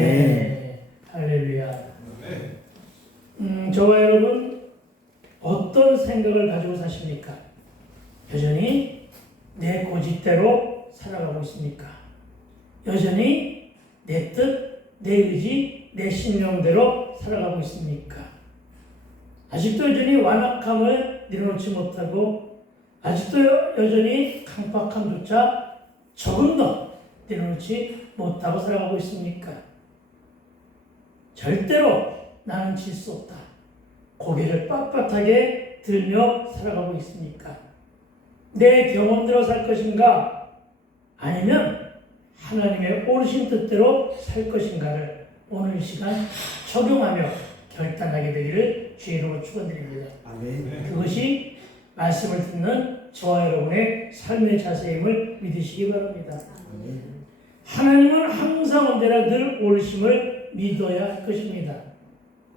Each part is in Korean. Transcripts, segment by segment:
네. 할렐루야. 저와 여러분 어떤 생각을 가지고 사십니까? 여전히 내 고집대로 살아가고 있습니까? 여전히 내 뜻, 내 의지, 내 신념대로 살아가고 있습니까? 아직도 여전히 완악함을 내려놓지 못하고 아직도 여전히 강박함조차 조금 더 내려놓지 못하고 살아가고 있습니까? 절대로 나는 질 수 없다. 고개를 빳빳하게 들며 살아가고 있습니까? 내 경험대로 살 것인가? 아니면 하나님의 옳으신 뜻대로 살 것인가를 오늘 이 시간 적용하며 결단하게 되기를 주의 이름으로 축원드립니다. 그것이 말씀을 듣는 저와 여러분의 삶의 자세임을 믿으시기 바랍니다. 하나님은 항상 언제나 늘 옳으심을 믿어야 할 것입니다.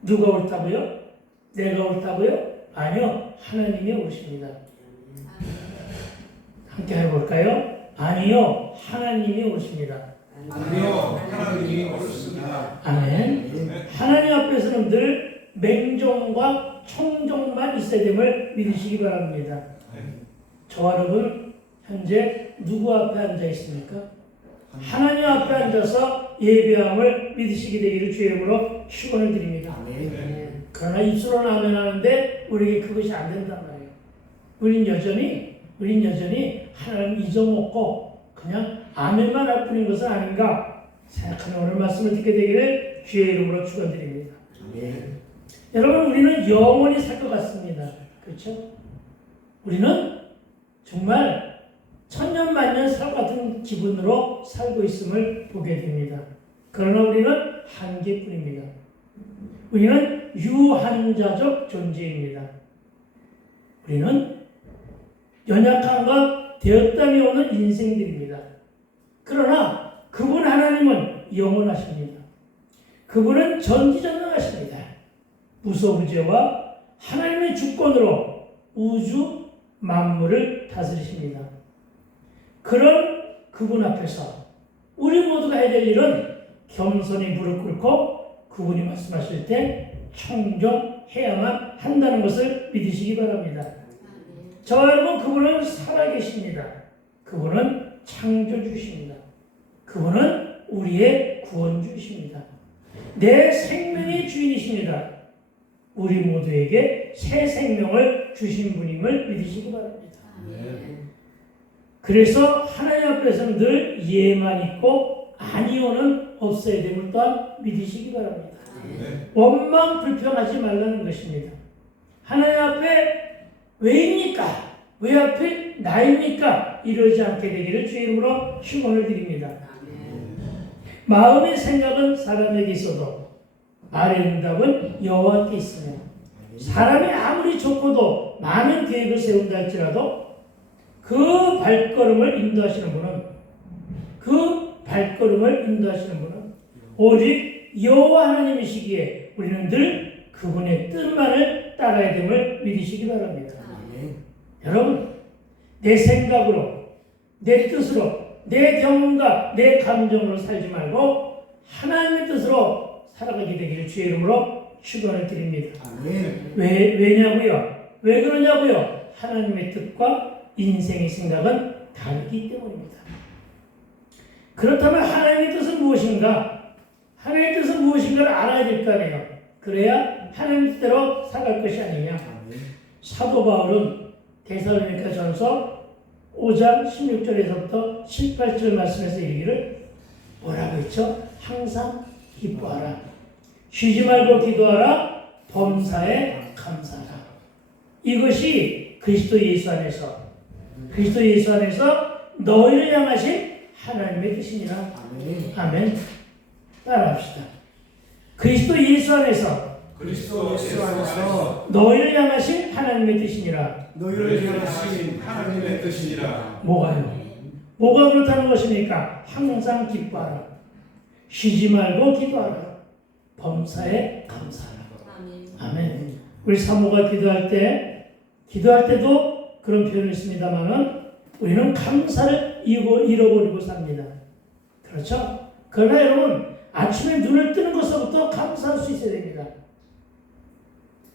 누가 옳다고요? 내가 옳다고요? 아니요. 하나님이 옳으십니다. 함께 해볼까요? 아니요. 하나님이 옳으십니다. 아니요. 하나님이 옳으십니다. 아멘. 하나님 앞에서는 늘 맹종과 청종만 있어야 됨을 믿으시기 바랍니다. 저와 여러분 현재 누구 앞에 앉아 있습니까? 하나님 앞에 앉아서 예배함을 믿으시게 되기를 주의 이름으로 축원을 드립니다. 그러나 입술로는 아멘 하는데 우리에게 그것이 안 된단 말이에요. 우린 여전히 하나님 잊어먹고 그냥 아멘만 할 뿐인 것은 아닌가 생각하는 오늘 말씀을 듣게 되기를 주의 이름으로 축원드립니다. 여러분 우리는 영원히 살 것 같습니다. 그렇죠? 우리는 정말 천년만년 살 같은 기분으로 살고 있음을 보게 됩니다. 그러나 우리는 한계뿐입니다. 우리는 유한자적 존재입니다. 우리는 연약함과 되었다니 오는 인생들입니다. 그러나 그분 하나님은 영원하십니다. 그분은 전지전능하십니다. 무소부재와 하나님의 주권으로 우주 만물을 다스리십니다. 그런 그분 앞에서 우리 모두가 해야 될 일은 겸손히 무릎 꿇고 그분이 말씀하실 때 청정해야만 한다는 것을 믿으시기 바랍니다. 저와 여러분 그분은 살아계십니다. 그분은 창조주십니다. 그분은 우리의 구원주십니다. 내 생명의 주인이십니다. 우리 모두에게 새 생명을 주신 분임을 믿으시기 바랍니다. 그래서 하나님 앞에서는 늘 예만 있고 아니오는 없어야 됨을 또한 믿으시기 바랍니다. 원망 불평하지 말라는 것입니다. 하나님 앞에 왜입니까? 왜 하필 나입니까? 이러지 않게 되기를 주의 이름으로 축원을 드립니다. 마음의 생각은 사람에게 있어도 말의 응답은 여호와께 있으며 사람이 아무리 좋고도 많은 계획을 세운다 할지라도 그 발걸음을 인도하시는 분은 오직 여호와 하나님이시기에 우리는 늘 그분의 뜻만을 따라야 됨을 믿으시기 바랍니다. 여러분 내 생각으로 내 뜻으로 내 경험과 내 감정으로 살지 말고 하나님의 뜻으로 살아가게 되기를 주의 이름으로 축원을 드립니다. 왜냐고요? 왜 그러냐고요? 하나님의 뜻과 인생의 생각은 다르기 때문입니다. 그렇다면 하나님의 뜻은 무엇인가? 하나님의 뜻은 무엇인가를 알아야 될 거 아니에요. 그래야 하나님 뜻대로 살아갈 것이 아니냐. 사도 바울은 데살로니가 전서 5장 16절에서부터 18절 말씀에서 이르기를 뭐라고 했죠? 항상 기뻐하라. 쉬지 말고 기도하라. 범사에 감사하라. 이것이 그리스도 예수 안에서 너희를 향하신 하나님의 뜻이니라. 아멘. 따라합시다. 그리스도 예수 안에서 너희를 향하신 하나님의 뜻이니라. 뭐가요? 뭐가 그렇다는 것입니까? 항상 기뻐하라. 쉬지 말고 기도하라. 범사에 감사하라. 아멘. 우리 사모가 기도할 때도 그런 표현이 있습니다만은 우리는 감사를 잃어버리고 삽니다. 그렇죠? 그러나 여러분 아침에 눈을 뜨는 것부터 감사할 수 있어야 됩니다.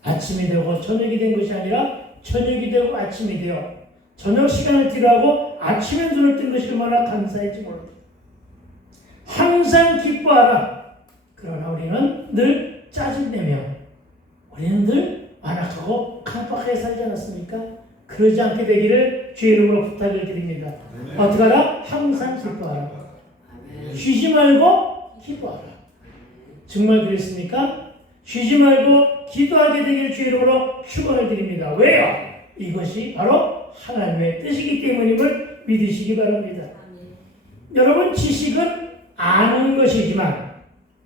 아침이 되고 저녁이 된 것이 아니라 저녁이 되고 아침이 되어 저녁 시간을 뒤로하고 아침에 눈을 뜬 것이 얼마나 감사할지 모릅니다. 항상 기뻐하라. 그러나 우리는 늘 짜증내며 우리는 늘 완악하고 깜빡하게 살지 않았습니까? 그러지 않게 되기를 주의 이름으로 부탁을 드립니다. 어떻게 하라? 항상 기뻐하라. 쉬지 말고 기뻐하라. 정말 그랬습니까? 쉬지 말고 기도하게 되기를 주의 이름으로 축원을 드립니다. 왜요? 이것이 바로 하나님의 뜻이기 때문임을 믿으시기 바랍니다. 여러분, 지식은 아는 것이지만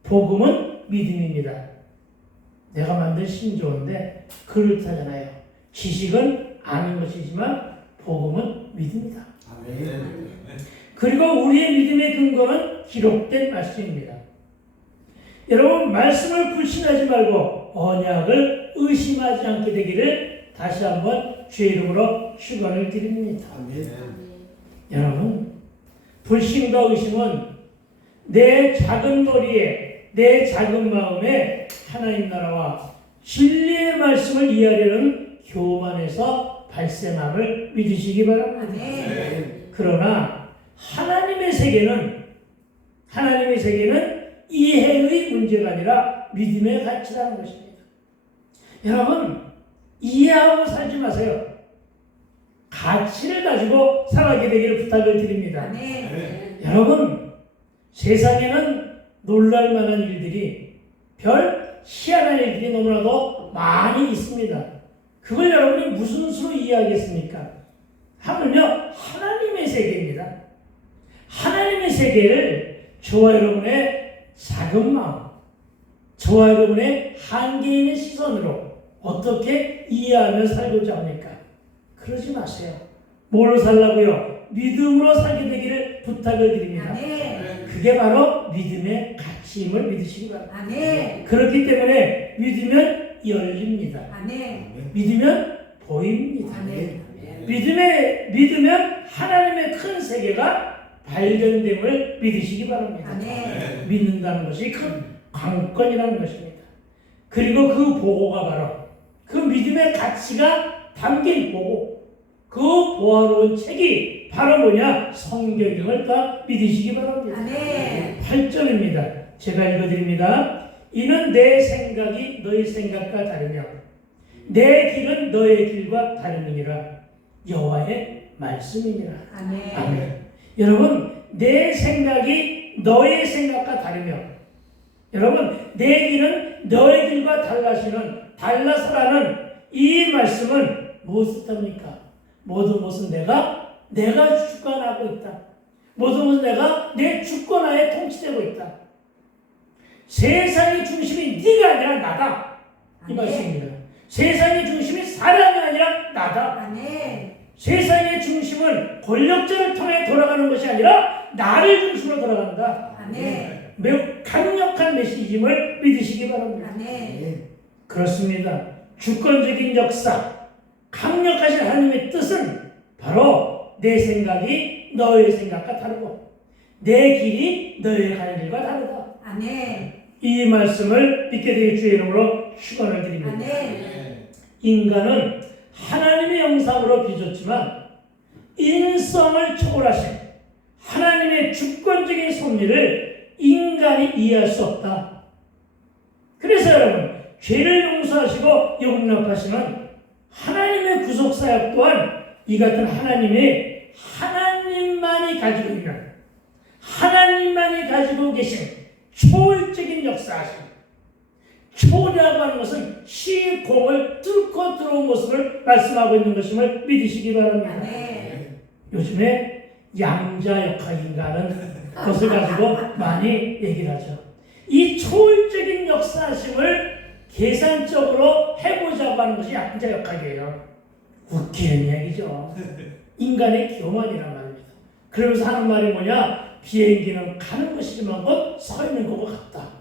복음은 믿음입니다. 내가 만든 신조어인데 그렇다잖아요. 지식은 아는 것이지만 복음은 믿음이다. 그리고 우리의 믿음의 근거는 기록된 말씀입니다. 여러분, 말씀을 불신하지 말고 언약을 의심하지 않게 되기를 다시 한번 주의 이름으로 축원을 드립니다. 여러분, 불신과 의심은 내 작은 머리에, 내 작은 마음에 하나님 나라와 진리의 말씀을 이해하려는 교만에서 발생함을 믿으시기 바랍니다. 그러나 하나님의 세계는 이해의 문제가 아니라 믿음의 가치라는 것입니다. 여러분, 이해하고 살지 마세요. 가치를 가지고 살아가게 되기를 부탁을 드립니다. 여러분, 세상에는 놀랄 만한 일들이, 별 희한한 일들이 너무나도 많이 있습니다. 그걸 여러분이 무슨 수로 이해하겠습니까? 하물며 하나님의 세계입니다. 하나님의 세계를 저와 여러분의 작은 마음, 저와 여러분의 한계인의 시선으로 어떻게 이해하며 살고자 합니까? 그러지 마세요. 뭘로 살라고요? 믿음으로 살게 되기를 부탁을 드립니다. 그게 바로 믿음의 가치임을 믿으시기 바랍니다. 그렇기 때문에 믿으면 열립니다. 믿으면 보입니다. 믿으면 하나님의 큰 세계가 발견됨을 믿으시기 바랍니다. 믿는다는 것이 큰 관건이라는 것입니다. 그리고 그 보고가 바로 그 믿음의 가치가 담긴 보고, 그 보화로운 책이 바로 뭐냐? 성경을 다 믿으시기 바랍니다. 8절입니다. 제가 읽어드립니다. 이는 내 생각이 너의 생각과 다르며 내 길은 너의 길과 다름이니라. 여호와의 말씀이니라. 아멘. 여러분, 내 생각이 너의 생각과 다르며, 여러분, 내 길은 너의 길과 달라서라는 이 말씀은 무엇을 뜻합니까? 모든 것은 내가 주권하고 있다. 모든 것은 내가 내 주권하에 통치되고 있다. 세상의 중심이 네가 아니라 나다. 이 말씀입니다. 세상의 중심이 사람이 아니라 나다. 세상의 중심은 권력자를 통해 돌아가는 것이 아니라 나를 중심으로 돌아간다. 매우 강력한 메시지임을 믿으시기 바랍니다. 그렇습니다. 주권적인 역사, 강력하신 하나님의 뜻은 바로 내 생각이 너의 생각과 다르고 내 길이 너의 가는 길과 다르다. 이 말씀을 믿게 되길 주의 이름으로 축원을 드립니다. 인간은 하나님의 형상으로 빚었지만 인성을 초월하신 하나님의 주권적인 섭리를 인간이 이해할 수 없다. 그래서 여러분, 죄를 용서하시고 용납하시는 하나님의 구속사역 또한 이 같은 하나님만이 가지고 있는, 하나님만이 가지고 계신 초월적인 역사하심. 초라고 하는 것은 시공을 뚫고 들어온 모습을 말씀하고 있는 것임을 믿으시기 바랍니다. 요즘에 양자역학인가는 것을 가지고 많이 얘기를 하죠. 이 초월적인 역사하심을 계산적으로 해보자고 하는 것이 양자역학이에요. 웃기는 얘기죠. 인간의 교만이란 말입니다. 그러면서 하는 말이 뭐냐? 비행기는 가는 것이지만 곧 서 있는 것과 같다.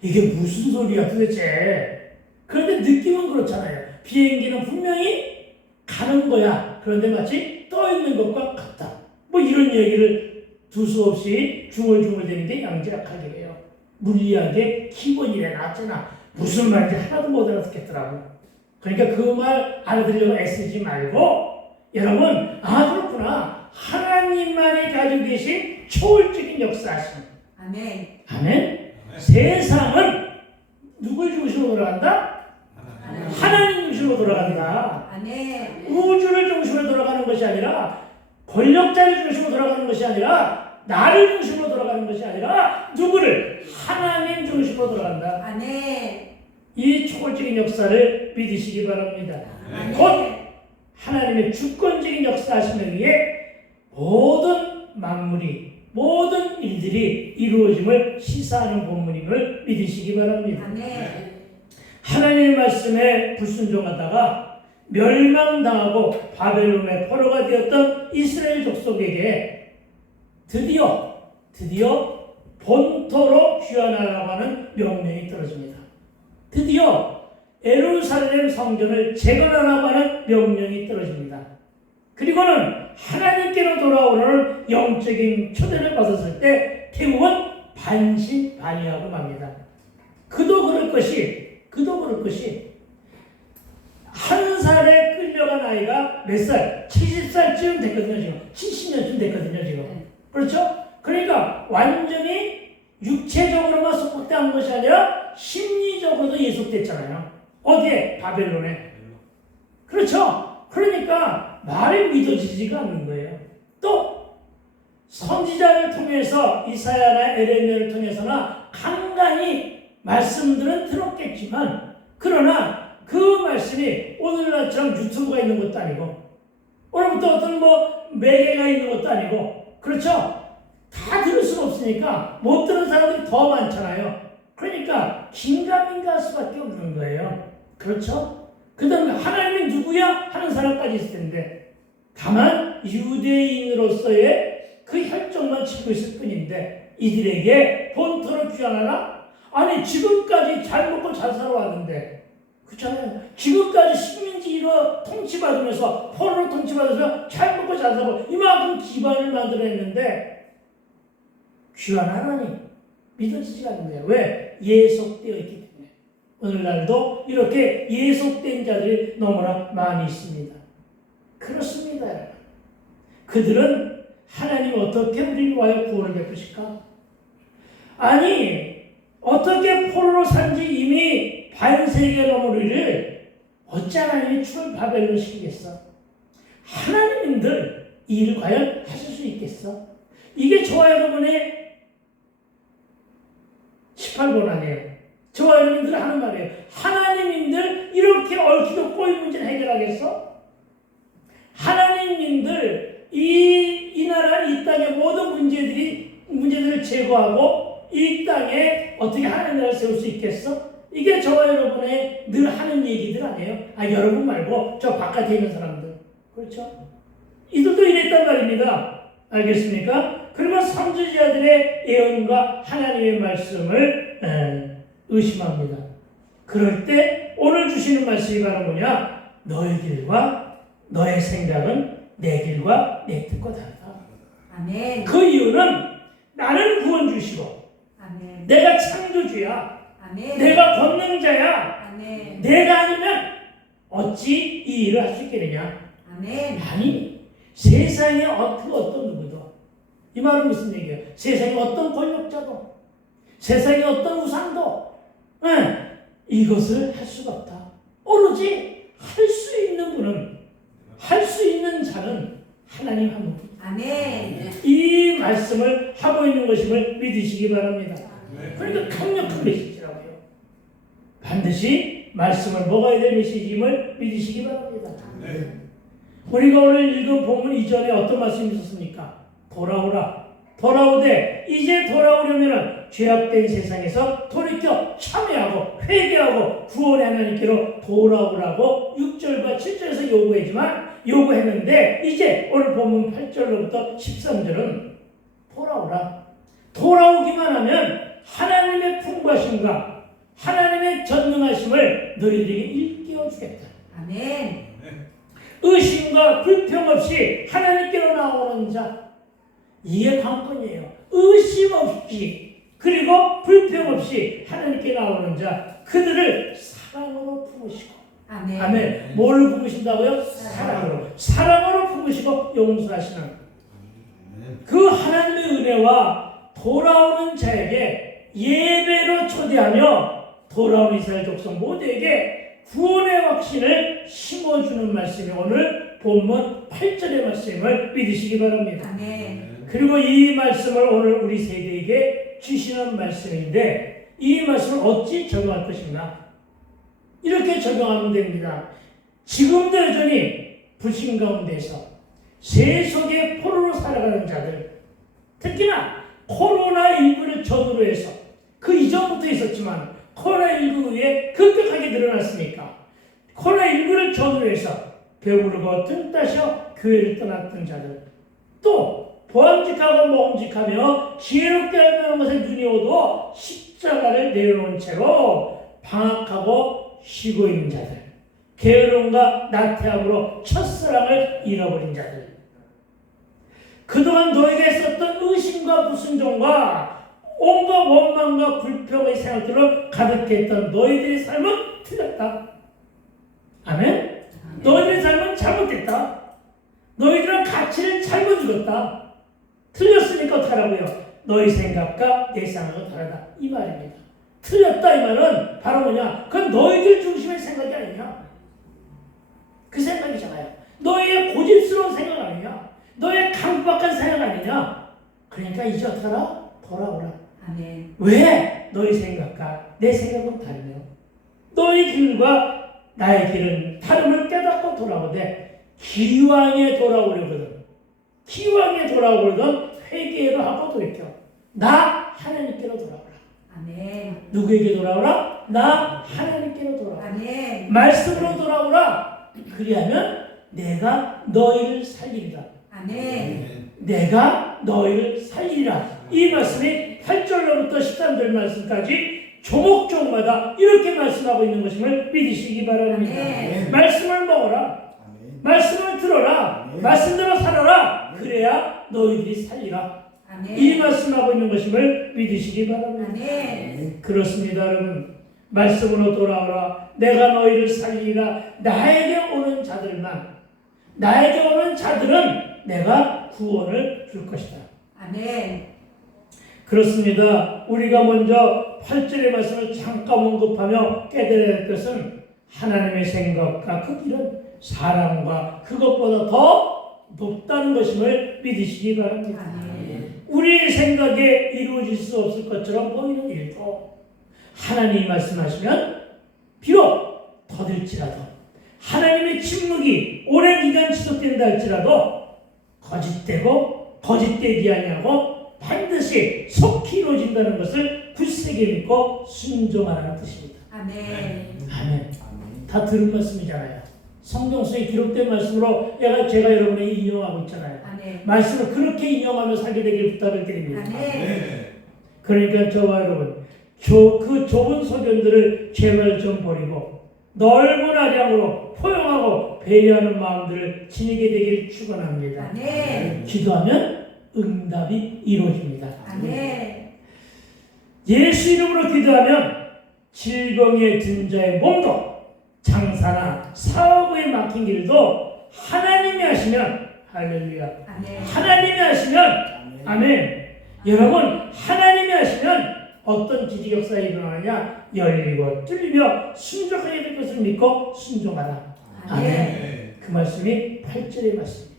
이게 무슨 소리야 도대체? 그런데 느낌은 그렇잖아요. 비행기는 분명히 가는 거야. 그런데 마치 떠 있는 것과 같다. 뭐 이런 얘기를 두수 없이 중얼중얼 대는 게 양자역학이에요. 물리학의 기본이래 나왔잖아. 무슨 말인지 하나도 못 알아듣겠더라고. 그러니까 그 말 알아들으려고 애쓰지 말고 여러분, 그렇구나. 하나님만이 가지고 계신 초월적인 역사하심. 아멘. 아멘. 세상은 누굴 중심으로 돌아간다? 하나님 중심으로 돌아간다. 아멘. 우주를 중심으로 돌아가는 것이 아니라 권력자를 중심으로 돌아가는 것이 아니라 나를 중심으로 돌아가는 것이 아니라 누구를? 하나님 중심으로 돌아간다. 아멘. 이 초월적인 역사를 믿으시기 바랍니다. 곧 하나님의 주권적인 역사하심에 의해 모든 만물이 모든 일들이 이루어짐을 시사하는 본문임을 믿으시기 바랍니다. 아멘. 하나님의 말씀에 불순종하다가 멸망당하고 바벨론의 포로가 되었던 이스라엘 족속에게 드디어 본토로 귀환하라고 하는 명령이 떨어집니다. 드디어 예루살렘 성전을 재건하라고 하는 명령이 떨어집니다. 그리고는 하나님께로 돌아오는 영적인 초대를 받았을 때 태국은 반신반의하고 맙니다. 그도 그럴 것이 한 살에 끌려간 아이가 몇 살? 70살쯤 됐거든요. 지금 70년쯤 됐거든요. 지금. 그렇죠? 그러니까 완전히 육체적으로만 속박된 것이 아니라 심리적으로도 예속됐잖아요. 어디에? 바벨론에. 그렇죠? 그러니까 말이 믿어지지가 않는 거예요. 또 선지자를 통해서 이사야나 에레미야를 통해서나 간간히 말씀들은 들었겠지만 그러나 그 말씀이 오늘날처럼 유튜브가 있는 것도 아니고 오늘부터 어떤 매개가 있는 것도 아니고 그렇죠? 다 들을 수는 없으니까 못 들은 사람들이 더 많잖아요. 그러니까 긴가민가 할 수밖에 없는 거예요. 그렇죠? 그 다음에 하나님이 누구야? 하는 사람까지 있을 텐데 다만 유대인으로서의 그 혈정만 지고 있을 뿐인데 이들에게 본토로 귀환하라? 아니 지금까지 잘 먹고 잘 살아왔는데 그렇잖아요. 지금까지 식민지로 통치받으면서 포로로 통치받으면서 잘 먹고 잘 살고 이만큼 기반을 만들어냈는데 귀환하라니 믿어지지 않는 거예요. 왜? 예속되어 있기 때문에. 오늘날도 이렇게 예속된 자들이 너무나 많이 있습니다. 그렇습니다. 그들은 하나님 어떻게 우리를 위하여 구원을 베푸실까? 아니 어떻게 포로로 산지 이미 반세기가 넘은 우리를 어찌 하나님이 추월 바벨론 시키겠어? 하나님들 이 일을 과연 하실 수 있겠어? 이게 저와 여러분의 18번 아니에요. 저와 여러분들 하는 말이에요. 하나님인들 이렇게 얽히고 꼬인 문제를 해결하겠어? 하나님인들 이 나라 이 땅의 모든 문제들을 제거하고 이 땅에 어떻게 하나님 나라를 세울 수 있겠어? 이게 저와 여러분의 늘 하는 얘기들 아니에요? 여러분 말고 저 바깥에 있는 사람들. 그렇죠? 이들도 이랬단 말입니다. 알겠습니까? 그러면 선지자들의 예언과 하나님의 말씀을 의심합니다. 그럴 때 오늘 주시는 말씀이 바로 뭐냐? 너의 길과 너의 생각은 내 길과 내 뜻과 다르다. 아멘. 그 이유는 나는 구원 주시고 아멘. 내가 창조주야. 아멘. 내가 권능자야. 아멘. 내가 아니면 어찌 이 일을 할 수 있겠느냐? 아멘. 아니 세상에 어떤 누구도 이 말은 무슨 얘기예요? 세상에 어떤 권력자도 세상에 어떤 우상도 이것을 할 수가 없다. 오로지 할 수 있는 분은 할 수 있는 자는 하나님 한 분. 아멘. 이 말씀을 하고 있는 것임을 믿으시기 바랍니다. 그러니까 강력한 메시지라고요. 반드시 말씀을 먹어야 될 메시지임을 믿으시기 바랍니다. 우리가 오늘 읽은 본문 이전에 어떤 말씀이 있었습니까? 돌아오라. 돌아오되 이제 돌아오려면 죄악된 세상에서 돌이켜 참회하고 회개하고 구원의 하나님께로 돌아오라고 6절과 7절에서 요구했는데 이제 오늘 본문 8절로부터 13절은 돌아오라. 돌아오기만 하면 하나님의 풍부하심과 하나님의 전능하심을 너희들에게 일깨워 주겠다. 아멘. 의심과 불평 없이 하나님께로 나오는 자, 이게 관건이에요. 의심 없이 그리고 불평 없이 하나님께 나오는 자 그들을 사랑으로 품으시고 아멘. 아멘. 뭘로 품으신다고요? 사랑으로. 사랑으로 품으시고 용서하시는 그 하나님의 은혜와 돌아오는 자에게 예배로 초대하며 돌아온 이스라엘 족속 모두에게 구원의 확신을 심어주는 말씀이 오늘 본문 8절의 말씀을 믿으시기 바랍니다. 아멘. 그리고 이 말씀을 오늘 우리 세대에게 주시는 말씀인데 이 말씀을 어찌 적용할 것인가? 이렇게 적용하면 됩니다. 지금도 여전히 불신 가운데서 세속의 포로로 살아가는 자들, 특히나 코로나19를 전후로 해서 그 이전부터 있었지만 코로나19 후에 급격하게 늘어났으니까 코로나19를 전후로 해서 배부르고 등 따셔 교회를 떠났던 자들, 또 보암직하고 먹음직하며 지혜롭게 하는 것에 눈이 오도 십자가를 내려놓은 채로 방학하고 쉬고 있는 자들, 게으름과 나태함으로 첫사랑을 잃어버린 자들, 그동안 너에게 썼던 의심과 불순종과 온갖 원망과 불평의 생각들로 가득했던 너희들의 삶은 틀렸다. 아멘? 너희들의 삶은 잘못됐다. 너희들은 가치를 잘못 죽었다. 틀렸으니까 어떡하라고요? 너희 생각과 내 생각은 다르다. 이 말입니다. 틀렸다 이 말은 바로 뭐냐? 그건 너희들 중심의 생각이 아니냐? 그 생각이잖아요. 너희의 고집스러운 생각 아니냐? 너희의 강박한 생각 아니냐? 그러니까 이제 어떡하라? 돌아오라. 아멘. 왜? 너희 생각과 내 생각은 다르며 너희 길과 나의 길은 다름을 깨닫고 돌아오되 기왕에 돌아오려거든 기왕에 돌아오려던 회개를 하고 돌이켜 나 하나님께로 돌아오라. 아멘. 누구에게 돌아오라? 나 하나님께로 돌아오라. 아멘. 말씀으로 돌아오라. 그리하면 내가 너희를 살리리라. 아멘. 내가 너희를 살리리라. 이 말씀이 8절로부터 13절 말씀까지 조목조목마다 이렇게 말씀하고 있는 것임을 믿으시기 바랍니다. 아멘. 말씀을 먹어라. 말씀을 들어라. 말씀대로 살아라. 그래야 너희들이 살리라. 아멘. 이 말씀하고 있는 것임을 믿으시기 바랍니다. 아멘. 그렇습니다, 여러분. 말씀으로 돌아오라. 내가 너희를 살리리라. 나에게 오는 자들만, 나에게 오는 자들은 내가 구원을 줄 것이다. 아멘. 그렇습니다. 우리가 먼저 8절의 말씀을 잠깐 언급하며 깨달아야 할 것은 하나님의 생각과 그 길은 사랑과 그것보다 더 높다는 것임을 믿으시기 바랍니다. 아멘. 우리의 생각에 이루어질 수 없을 것처럼 보이는 일도 하나님이 말씀하시면 비록 더딜지라도 하나님의 침묵이 오랜 기간 지속된다 할지라도 거짓되고 거짓되지 아니하고 반드시 속히 이루어진다는 것을 굳세게 믿고 순종하라는 뜻입니다. 아멘. 아멘. 다 들은 말씀이잖아요. 성경 속에 기록된 말씀으로 제가 여러분에게 인용하고 있잖아요. 아멘. 말씀을 그렇게 인용하며 살게 되길 부탁을 드립니다. 아멘. 그러니까 저와 여러분 그 좁은 소견들을 제발 좀 버리고 넓은 아량으로 포용하고 배려하는 마음들을 지니게 되기를 축원합니다. 아멘. 기도하면 응답이 이루어집니다. 아멘. 예수 이름으로 기도하면 질병에 든 자의 몸도 장사나 사업에 막힌 길도 하나님이 하시면 할렐루야. 아멘. 하나님이 하시면 아멘. 여러분 하나님이 하시면 어떤 기적 역사가 일어나냐? 열리고 뚫리며 순종하게 될 것을 믿고 순종하라. 아멘. 그 말씀이 8절의 말씀입니다.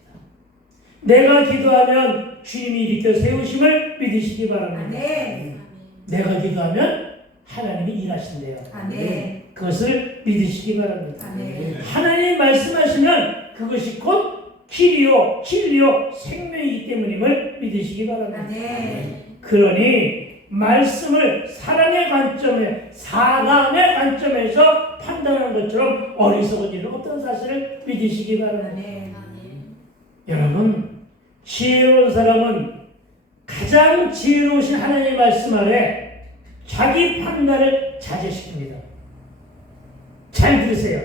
내가 기도하면 주님이 일으켜 세우심을 믿으시기 바랍니다. 아멘. 내가 기도하면 하나님이 일하신대요. 아멘. 그것을 믿으시기 바랍니다. 아멘. 하나님이 말씀하시면 그것이 곧 길이요 진리요 생명이기 때문임을 믿으시기 바랍니다. 아멘. 그러니 말씀을 사랑의 관점에 사랑의 관점에서 판단하는 것처럼 어리석은 일은 어떤 사실을 믿으시기 바랍니다. 아멘. 여러분 지혜로운 사람은 가장 지혜로우신 하나님의 말씀 아래 자기 판단을 자제시킵니다. 잘 들으세요.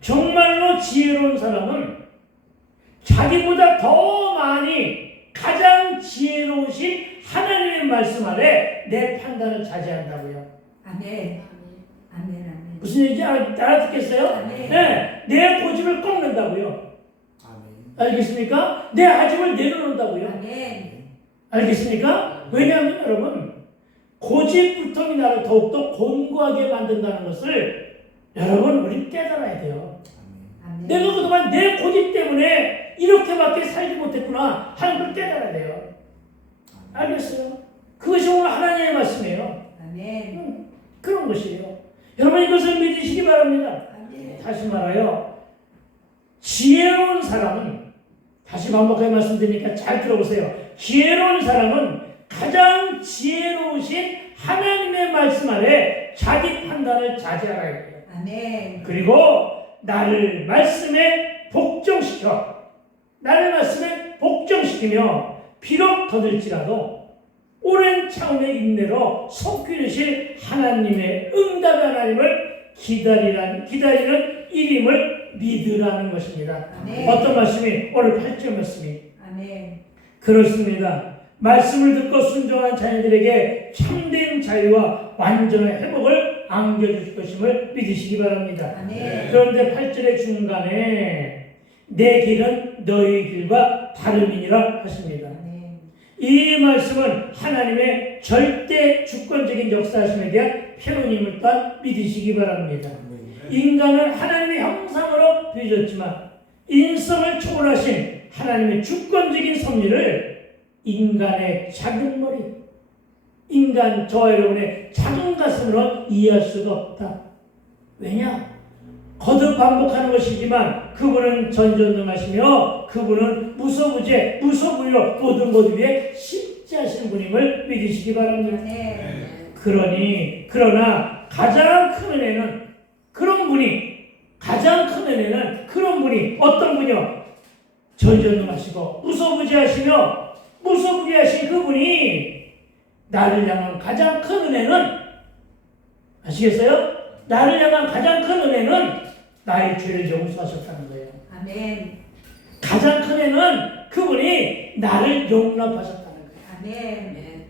정말로 지혜로운 사람은 자기보다 더 많이 가장 지혜로우신 하나님의 말씀 아래 내 판단을 자제한다고요. 아멘. 아멘. 아멘. 무슨 얘기인지 알아듣겠어요? 아멘. 네, 내 고집을 꺾는다고요. 알겠습니까? 내 아집을 내려놓는다고요. 아멘. 알겠습니까? 왜냐하면 여러분, 고집불통이 나를 더욱더 곤고하게 만든다는 것을 여러분 우리 깨달아야 돼요. 아멘. 내가 그동안 내 고집 때문에 이렇게밖에 살지 못했구나 하는 걸 깨달아야 돼요. 알겠어요? 그것이 오늘 하나님의 말씀이에요. 아멘. 그런 것이에요. 여러분 이것을 믿으시기 바랍니다. 아멘. 다시 말하여 지혜로운 사람은, 다시 반복하게 말씀드리니까 잘 들어보세요. 지혜로운 사람은 가장 지혜로우신 하나님의 말씀 아래 자기 판단을 자제하라 해요. 아멘. 그리고 나를 말씀에 복종시키며 비록 더딜지라도 오랜 차원의 인내로 속기르실 하나님의 응답의 하나님을 기다리는 일임을 믿으라는 것입니다. 아멘. 어떤 말씀이? 오늘 8절 말씀이 아멘. 그렇습니다. 말씀을 듣고 순종한 자녀들에게 참된 자유와 완전한 회복을 안겨줄 것임을 믿으시기 바랍니다. 아멘. 그런데 8절의 중간에 내 길은 너희 길과 다름이니라 하십니다. 아멘. 이 말씀은 하나님의 절대 주권적인 역사하심에 대한 표현임을 또한 믿으시기 바랍니다. 인간은 하나님의 형상으로 빚었지만 인성을 초월하신 하나님의 주권적인 섭리를 인간의 작은 머리, 인간 저와 여러분의 작은 가슴으로 이해할 수가 없다. 왜냐? 거듭 반복하는 것이지만 그분은 전전능하시며 그분은 무소부여 모든 것 위에 십지하신 분임을 믿으시기 바랍니다. 아멘. 그러나 가장 큰 은혜는 그런 분이 어떤 분이요? 전전능하시고 무소부지하신 그분이 나를 향한 가장 큰 은혜는, 아시겠어요? 나를 향한 가장 큰 은혜는 나의 죄를 용서하셨다는 거예요. 아멘. 가장 큰 은혜는 그분이 나를 용납하셨다는 거예요. 아멘.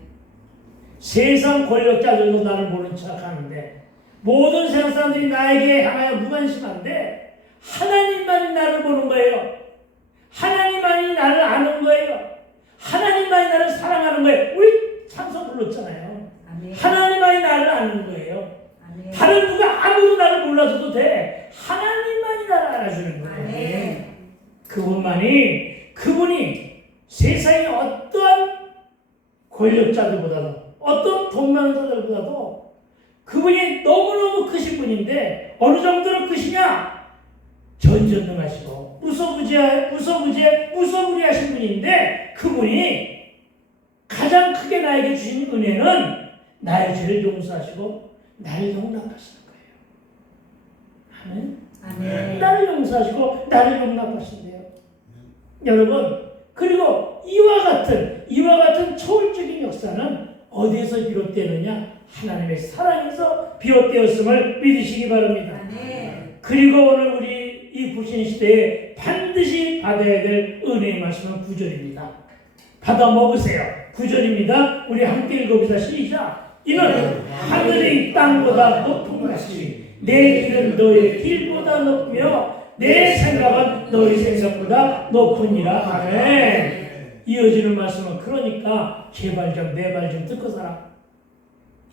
세상 권력자들도 나를 모른 척하는데, 모든 세상 사람들이 나에게 향하여 무관심한데 하나님만이 나를 보는 거예요. 하나님만이 나를 아는 거예요. 하나님만이 나를 사랑하는 거예요. 우리 찬송 불렀잖아요. 아멘. 하나님만이 나를 아는 거예요. 아멘. 다른 누가 아무도 나를 몰라줘도 돼. 하나님만이 나를 알아주는 거예요. 아멘. 그분이 세상의 어떠한 권력자들보다도, 어떤 동명자들보다도 그분이 너무너무 크신 분인데, 어느 정도로 크시냐? 전전능하시고 무소부리하신 분인데, 그분이 가장 크게 나에게 주신 은혜는 나의 죄를 용서하시고 나를 용납하시는 거예요. 아멘. 아멘. 나를 용서하시고 나를 용납하신대요. 여러분, 그리고 이와 같은 초월적인 역사는 어디에서 비롯되느냐? 하나님의 사랑에서 비롯되었음을 믿으시기 바랍니다. 아멘. 그리고 오늘 우리 이 구신 시대에 반드시 받아야 될 은혜의 말씀은 9절입니다. 받아 먹으세요. 9절입니다. 우리 함께 읽어보자. 시작. 이는 하늘이 땅보다 높은 것이 내 길은 너의 길보다 높으며 내 생각은 너희 생각보다 높으니라. 아멘. 이어지는 말씀은 그러니까 제발 좀 내 말 좀 듣고 살아.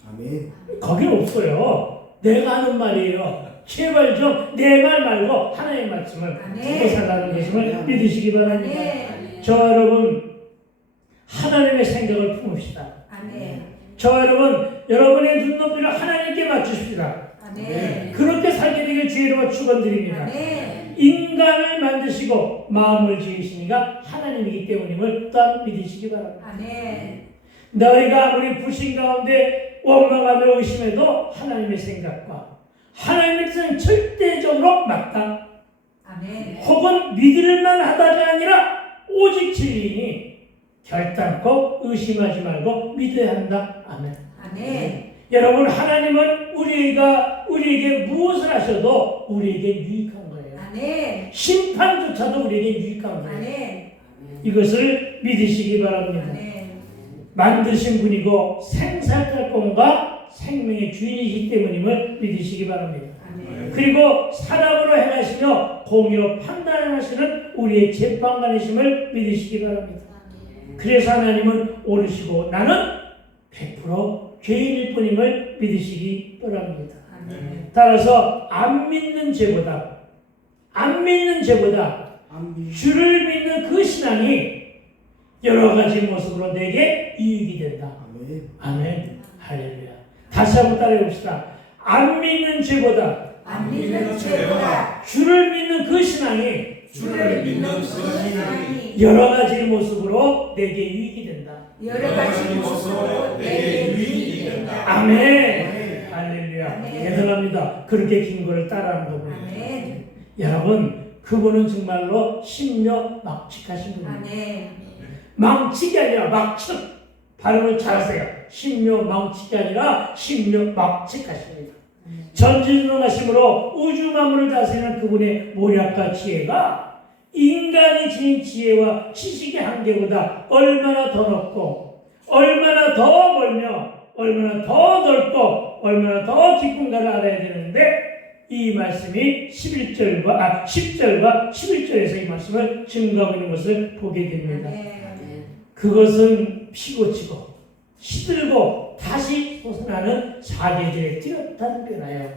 아멘. 거긴 없어요. 내가 하는 말이에요. 제발 좀 내 말 말고 하나님의 말씀을 아멘. 듣고 살라는 것임을 믿으시기 바랍니다. 아멘. 저와 여러분, 하나님의 생각을 품읍시다. 아멘. 저와 여러분의 눈높이를 하나님께 맞추십시다. 아멘. 그렇게 살게 되길 주의로 축원드립니다. 아멘. 인간을 만드시고 마음을 지으시니가 하나님이기 때문임을 또한 믿으시기 바랍니다. 아멘. 너희가 우리 불신 가운데 원망하며 의심해도 하나님의 생각과 하나님의 뜻은 절대적으로 맞다. 아멘. 혹은 믿을만 하다가 아니라 오직 진리니 결단코 의심하지 말고 믿어야 한다. 아멘. 아멘. 여러분, 하나님은 우리에게 무엇을 하셔도 우리에게 유익한 거예요. 아멘. 심판조차도 우리에게 유익한 거예요. 아멘. 이것을 믿으시기 바랍니다. 아멘. 만드신 분이고 생사탈공과 생명의 주인이시기 때문임을 믿으시기 바랍니다. 아멘. 그리고 사랑으로 행하시며 공의로 판단하시는 우리의 재판관이심을 믿으시기 바랍니다. 그래서 하나님은 오르시고 나는 100% 죄인일 뿐임을 믿으시기 바랍니다. 아멘. 따라서 안 믿는 죄보다 아멘. 주를 믿는 그 신앙이 여러 가지 모습으로 내게 유익이 된다. 아멘. 아멘. 할렐루야. 다시 한번 따라해 봅시다. 안 믿는 죄보다 안 믿는 죄보다 주를 믿는 그 신앙이 주를 믿는 그 신앙이 여러 가지 모습으로 내게 유익이 된다. 여러 가지 모습으로 내게 유익이 된다. 아멘. 할렐루야. 아멘. 대단합니다. 그렇게 긴 거를 따라하는 거군요. 아멘. 여러분, 그분은 정말로 심려막측하신 분입니다. 아멘. 망측이 아니라 막측. 발음을 잘하세요. 심려망측이 아니라 심려막측하십니다. 전지전능하심으로 우주 만물을 다스리는 그분의 모략과 지혜가 인간이 지닌 지혜와 지식의 한계보다 얼마나 더 높고 얼마나 더 멀며 얼마나 더 넓고 얼마나 더 깊은가를 알아야 되는데 이 말씀이 10절과 11절에서 이 말씀을 증거하고 있는 것을 보게 됩니다. 아멘. 그것은 피고치고 시들고 다시 솟아나는 사계절에 뚜렷한 변화요.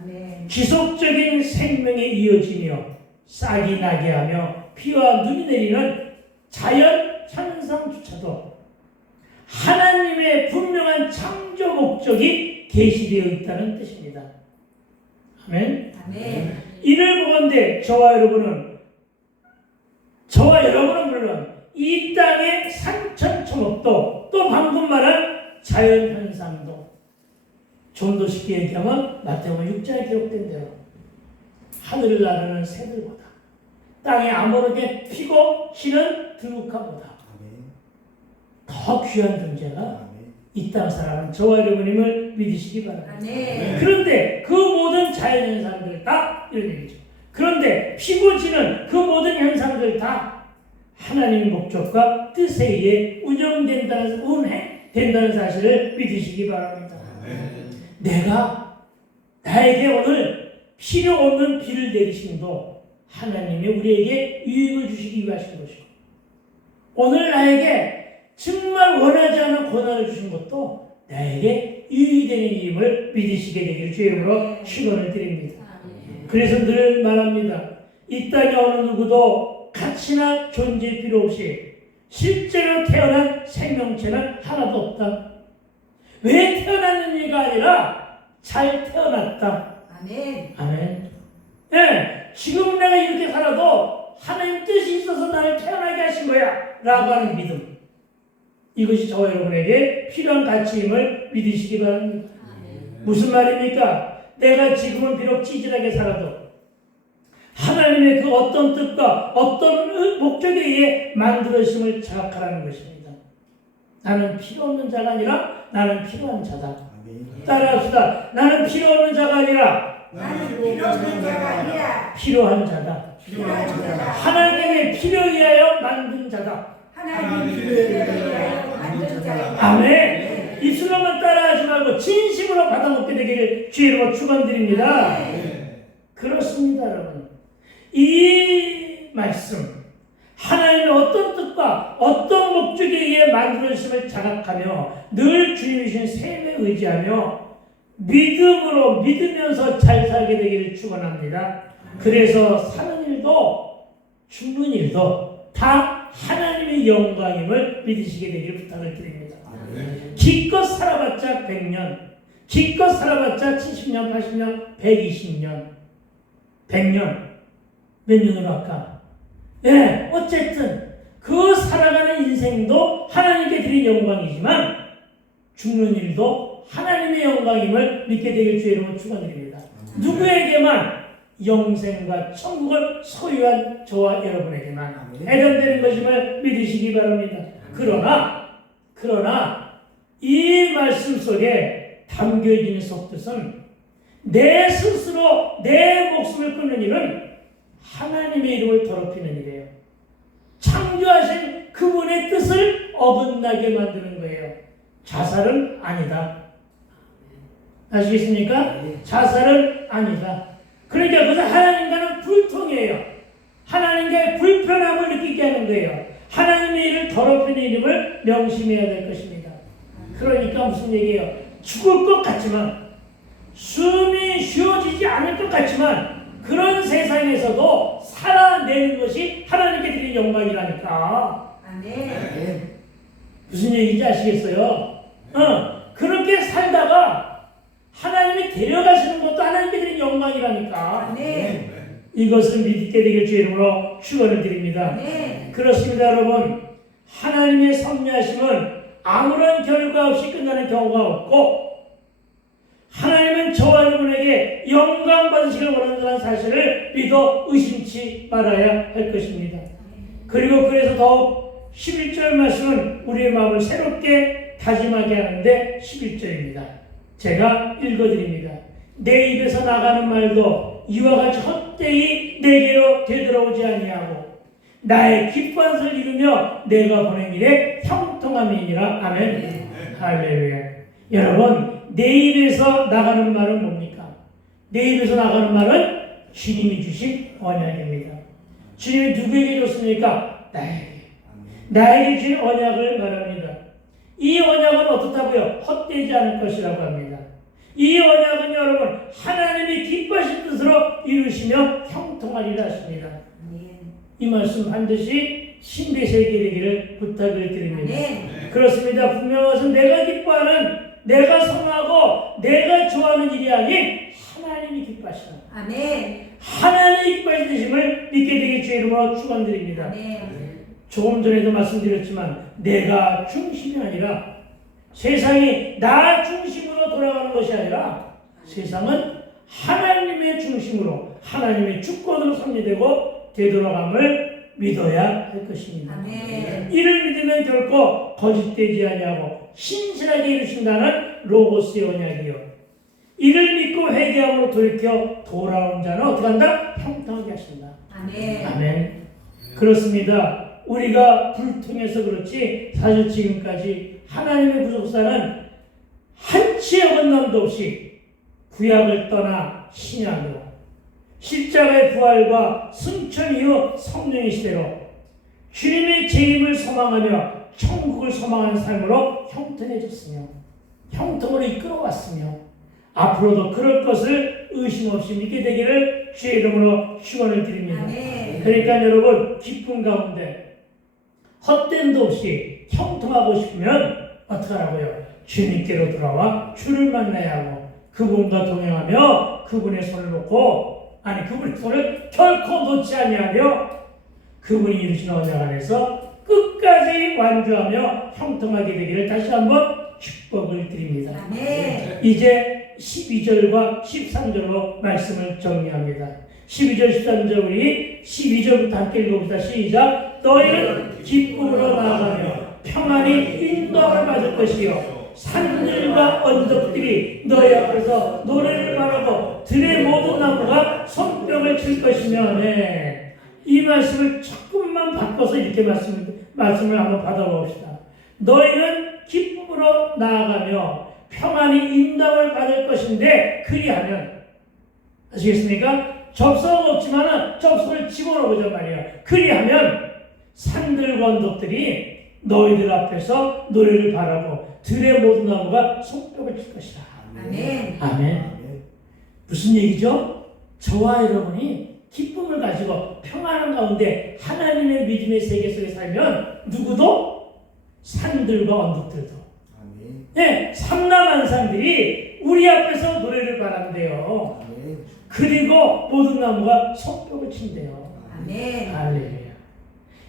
아멘. 지속적인 생명에 이어지며 싹이 나게 하며 비와 눈이 내리는 자연 현상조차도 하나님의 분명한 창조 목적이 계시되어 있다는 뜻입니다. 아멘. 아멘. 이를 보건대 저와 여러분은 물론 이 땅의 산천초목도 또 방금 말한 자연현상도 좀 더 쉽게 얘기하면 마태복음 6장에 기록된 대로 하늘을 나르는 새들보다 땅에 아무렇게 피고 쉬는 들국화보다 아멘. 더 귀한 존재가 아멘. 이 땅 살아가는 저와 여러분임을 믿으시기 바랍니다. 아멘. 그런데 그 모든 자연현상들 다 이런 얘기죠. 그런데 피고 지는 그 모든 현상들 다 하나님의 목적과 뜻에 의해 운행된다는 사실을 믿으시기 바랍니다. 나에게 오늘 필요 없는 비를 내리심도 하나님이 우리에게 유익을 주시기 위하신 것이고 오늘 나에게 정말 원하지 않은 고난을 주신 것도 나에게 유익이 되는 일임을 믿으시게 되기를 주의 이름으로 축원을 드립니다. 그래서 늘 말합니다. 이 땅에 어느 누구도 가치나 존재 필요 없이 실제로 태어난 생명체는 하나도 없다. 왜 태어났느냐가 아니라 잘 태어났다. 아멘. 아멘. 네, 지금 내가 이렇게 살아도 하나님 뜻이 있어서 나를 태어나게 하신 거야 라고 하는 믿음. 이것이 저와 여러분에게 필요한 가치임을 믿으시기 바랍니다. 무슨 말입니까? 내가 지금은 비록 찌질하게 살아도 하나님의 그 어떤 뜻과 어떤 목적에 의해 만들어짐을 자각하라는 것입니다. 나는 필요 없는 자가 아니라 나는 필요한 자다. 아멘. 따라합시다. 나는 필요 없는 자가 아니라 나는 필요 없는 자가 아니라 필요한 자다. 필요한 자다. 하나님의 필요에 의하여 만든 자다. 하나님 필요에 의하여 만든 자다. 아멘. 입술로만 따라하지 말고 진심으로 받아먹게 되기를 주의 이름으로 축원드립니다. 그렇습니다, 여러분. 이 말씀 하나님의 어떤 뜻과 어떤 목적에 의해 만들어졌음을 자각하며 늘 주님이신 셈에 의지하며 믿음으로 믿으면서 잘 살게 되기를 축원합니다. 그래서 사는 일도 죽는 일도 다 하나님의 영광임을 믿으시게 되기를 부탁을 드립니다. 기껏 살아봤자 100년, 기껏 살아봤자 70년, 80년, 120년, 100년, 몇 년으로 할까? 예, 어쨌든 그 살아가는 인생도 하나님께 드린 영광이지만 죽는 일도 하나님의 영광임을 믿게 되길 주의 이름으로 축원드립니다. 누구에게만? 영생과 천국을 소유한 저와 여러분에게만 해당되는 것임을 믿으시기 바랍니다. 그러나 이 말씀 속에 담겨있는 속뜻은 내 스스로 내 목숨을 끊는 일은 하나님의 이름을 더럽히는 일이에요. 창조하신 그분의 뜻을 어긋나게 만드는 거예요. 자살은 아니다. 아시겠습니까? 자살은 아니다. 그러니까 그것은 하나님과는 불통이에요. 하나님과의 불편함을 느끼게 하는 거예요. 하나님의 일을 더럽히는 이름을 명심해야 될 것입니다. 그러니까 무슨 얘기예요? 죽을 것 같지만, 숨이 쉬어지지 않을 것 같지만, 그런 세상에서도 살아내는 것이 하나님께 드린 영광이라니까. 아멘. 무슨 얘기인지 아시겠어요? 그렇게 살다가 하나님이 데려가시는 것도 하나님께 드린 영광이라니까. 아멘. 이것을 믿게 되길 주의 이름으로 축원을 드립니다. 그렇습니다, 여러분. 하나님의 섭리하심은 아무런 결과 없이 끝나는 경우가 없고, 하나님은 저와 여러분에게 영광 받으시길 원한다는 사실을 믿어 의심치 말아야 할 것입니다. 그리고 그래서 더욱 11절 말씀은 우리의 마음을 새롭게 다짐하게 하는데 11절입니다. 제가 읽어드립니다. 내 입에서 나가는 말도 이와 같이 헛되이 내게로 되돌아오지 아니하고 나의 기뻐한 소리를 이루며 내가 보낸 일에 형통함이니라. 아멘. 할렐루야. 여러분, 내 입에서 나가는 말은 뭡니까? 내 입에서 나가는 말은 주님이 주신 언약입니다. 주님이 누구에게 줬습니까? 나에게 주신 언약을 말합니다. 이 언약은 어떻다고요? 헛되지 않을 것이라고 합니다. 이 언약은 여러분 하나님이 기뻐하신 뜻으로 이루시며 형통하리라 하십니다. 이 말씀 반드시 신대세계 되기를 부탁을 드립니다. 그렇습니다. 분명한 내가 기뻐하는, 내가 선하고 내가 좋아하는 일이 아닌 하나님이 기뻐하시는, 하나님이 기뻐하신 되심을 믿게 되길 주의 이름으로 축원드립니다. 조금 전에도 말씀드렸지만 내가 중심이 아니라, 세상이 나 중심으로 돌아가는 것이 아니라 세상은 하나님의 중심으로, 하나님의 주권으로 섭리되고 되돌아감을 믿어야 할 것입니다. 이를 믿으면 결코 거짓되지 아니하고 신실하게 이루신다는 로고스의 언약이요, 이를 믿고 회개함으로 돌이켜 돌아온 자는 어떻게 한다? 형통하게 하신다. 아멘. 그렇습니다. 우리가 불통해서 그렇지 사실 지금까지 하나님의 구속사는 한치의 어긋남도 없이 구약을 떠나 신약으로, 십자가의 부활과 승천 이후 성령의 시대로 주님의 재림을 소망하며 천국을 소망하는 삶으로 형통해졌으며 형통으로 이끌어왔으며 앞으로도 그럴 것을 의심 없이 믿게 되기를 주의 이름으로 축원을 드립니다. 그러니까 여러분, 기쁨 가운데 헛됨도 없이 형통하고 싶으면 어떻게 하라고요? 주님께로 돌아와 주를 만나야 하고 그분과 동행하며 그분의 손을 놓고, 그분의 손을 결코 놓지 아니하며 그분이 이루신 언약 안에서 끝까지 완주하며 형통하게 되기를 다시 한번 축복을 드립니다. 이제 12절과 13절로 말씀을 정리합니다. 12절 13절 우리 12절부터 함께 읽어봅시다. 시작. 너희는 기쁨으로 나아가며 평안히 인도함을 받을 것이요 산들과 언덕들이 너희 앞에서 노래를 바라고 들의 모든 나무가 손뼉을 칠 것이며. 이 말씀을 조금만 바꿔서 이렇게 말씀을 한번 받아봅시다. 너희는 기쁨으로 나아가며 평안히 인도함을 받을 것인데, 그리하면, 아시겠습니까? 접속은 없지만 접속을 집어넣어보자 말이에요. 그리하면 산들과 언덕들이 너희들 앞에서 노래를 바라고 들의 모든 나무가 손뼉을 칠 것이다. 아멘. 무슨 얘기죠? 저와 여러분이 기쁨을 가지고 평안한 가운데 하나님의 믿음의 세계 속에 살면 누구도, 산들과 언덕들도, 삼라만상들이 우리 앞에서 노래를 바란대요. 그리고 모든 나무가 손뼉을 친대요. 할렐루야.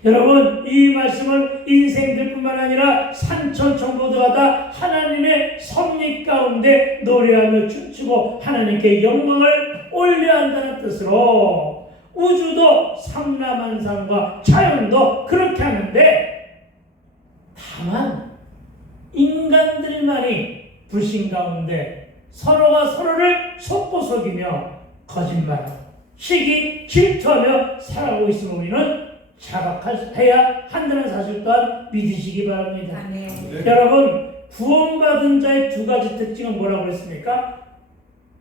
여러분, 이 말씀은 인생들뿐만 아니라 산천천부도가 다 하나님의 섭리 가운데 노래하며 춤추고 하나님께 영광을 올려야 한다는 뜻으로, 우주도 삼라만상과 자연도 그렇게 하는데, 다만 인간들만이 불신 가운데 서로가 서로를 속고 속이며 거짓말하고 시기 질투하며 살아가고 있으면 우리는 자각해야 한다는 사실 또한 믿으시기 바랍니다. 아멘. 여러분, 구원받은 자의 두 가지 특징은 뭐라고 그랬습니까?